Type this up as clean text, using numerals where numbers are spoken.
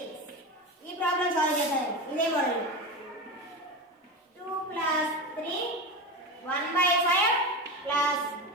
6. ఈ problem solve చేద్దాం. ఇదే మోడల్ 2 + 3 1/5 +